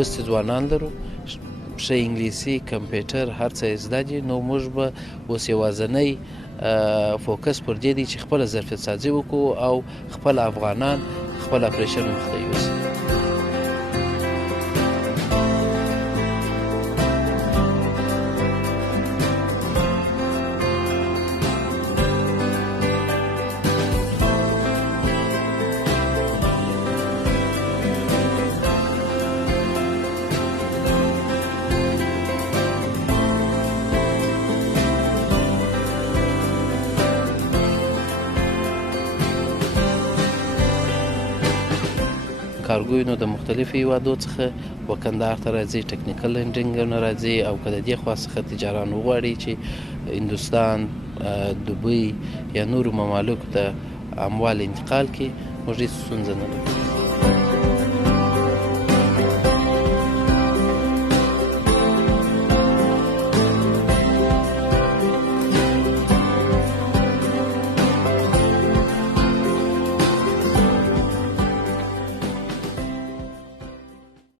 لوستي ځوانان لرو، ښه انګلیسي، کمپیوټر، هر څه یې زده دي، نو موږ به اوس یوازینی فوکس پر دې دی چې خپله ظرفیت سازي وکړو او خپل افغانان خپل اپریشن مخته یوسي. کارګوی نو د مختلفو هیوادو څخه و کندهار ته راځي، ټکنیکل لینډینګونه راځي، او که د دې خوا څخه تجاران وغواړي چې هندوستان، دوبۍ یا نورو ممالکو ته اموال انتقال کړي، موږ هېڅ ستونزه نه لرو.